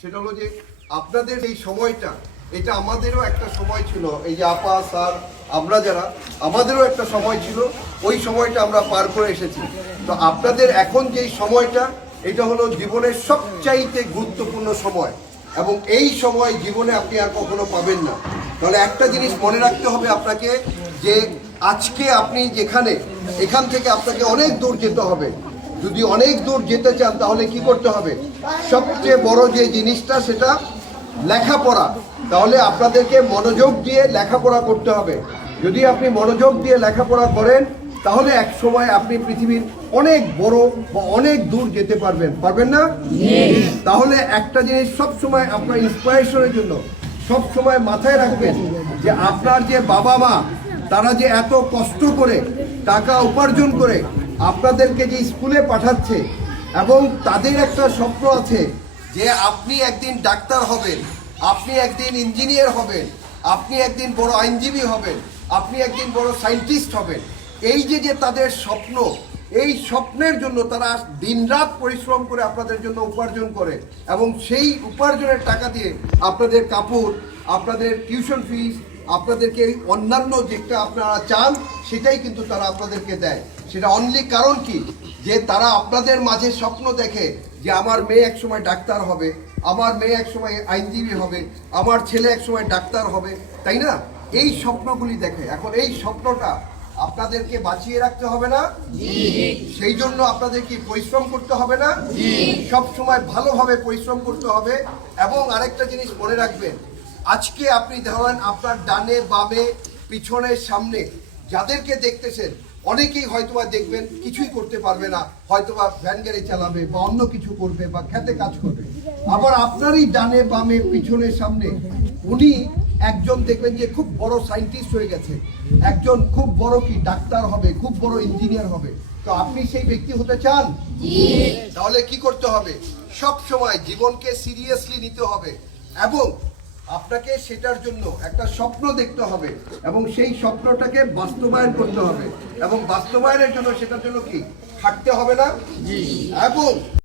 সেটা হলো যে আপনাদের এই সময়টা, এটা আমাদেরও একটা সময় ছিল। এই যে আপা স্যার আমরা যারা, আমাদেরও একটা সময় ছিল, ওই সময়টা আমরা পার করে এসেছি। তো আপনাদের এখন যেই সময়টা, এটা হলো জীবনের সবচাইতে গুরুত্বপূর্ণ সময়, এবং এই সময় জীবনে আপনি আর কখনো পাবেন না। তাহলে একটা জিনিস মনে রাখতে হবে আপনাকে, যে আজকে আপনি যেখানে, এখান থেকে আপনাকে অনেক দূর যেতে হবে। যদি অনেক দূর যেতে চান তাহলে কি করতে হবে? সবচেয়ে বড় যে জিনিসটা সেটা লেখাপড়া। তাহলে আপনাদেরকে মনোযোগ দিয়ে লেখাপড়া করতে হবে। যদি আপনি মনোযোগ দিয়ে লেখাপড়া করেন তাহলে এক সময় আপনি পৃথিবীর অনেক বড় বা অনেক দূর যেতে পারবেন। পারবেন না? তাহলে একটা জিনিস সব সময় আপনার ইন্সপিরেশনের জন্য সব সময় মাথায় রাখবেন, যে আপনার যে বাবা মা, তারা যে এত কষ্ট করে টাকা উপার্জন করে আপনাদেরকে যে স্কুলে পাঠাচ্ছে, এবং তাদের একটা স্বপ্ন আছে যে আপনি একদিন ডাক্তার হবেন, আপনি একদিন ইঞ্জিনিয়ার হবেন, আপনি একদিন বড় আইনজীবী হবেন, আপনি একদিন বড় সায়েন্টিস্ট হবেন। এই যে যে তাদের স্বপ্ন, এই স্বপ্নের জন্য তারা দিনরাত পরিশ্রম করে আপনাদের জন্য উপার্জন করে, এবং সেই উপার্জনের টাকা দিয়ে আপনাদের কাপড়, আপনাদের টিউশন ফিস, আপনাদেরকে অন্যান্য যেটা আপনারা চান সেটাই কিন্তু তারা আপনাদেরকে দেয়। সেটা অনলি কারণ কি, যে তারা আপনাদের মাঝে স্বপ্ন দেখে যে আমার মেয়ে একসময় ডাক্তার হবে, আমার মেয়ে একসময় আইনজীবী হবে, আমার ছেলে একসময় ডাক্তার হবে, তাই না? এই স্বপ্নগুলি দেখে। এখন এই স্বপ্নটা আপনাদেরকে বাঁচিয়ে রাখতে হবে না? সেই জন্য আপনাদের কি পরিশ্রম করতে হবে না? সব সময় ভালোভাবে পরিশ্রম করতে হবে। এবং আরেকটা জিনিস মনে রাখবেন, আজকে আপনি ধরেন আপনার ডানে বামে পিছনে সামনে যাদেরকে দেখতেছেন, অনেকেই হয়তোবা দেখবেন কিছুই করতে পারবে না, হয়তোবা ভ্যান গাড়ি চালাবে বা অন্য কিছু করবে বা খেতে কাজ করবে। আবার আপনারই ডানে বামে পিছনে সামনে উনি একজন দেখবেন যে খুব বড় সায়েন্টিস্ট হয়ে গেছে, একজন খুব বড় কি ডাক্তার হবে, খুব বড় ইঞ্জিনিয়ার হবে। তো আপনি সেই ব্যক্তি হতে চান? তাহলে কি করতে হবে? সব সময় জীবনকে সিরিয়াসলি নিতে হবে, এবং আপনাকে সেটার জন্য একটা স্বপ্ন দেখতে হবে, এবং সেই স্বপ্নটাকে বাস্তবায়ন করতে হবে, এবং বাস্তবায়নের জন্য সেটার জন্য কি খাটতে হবে না? এবং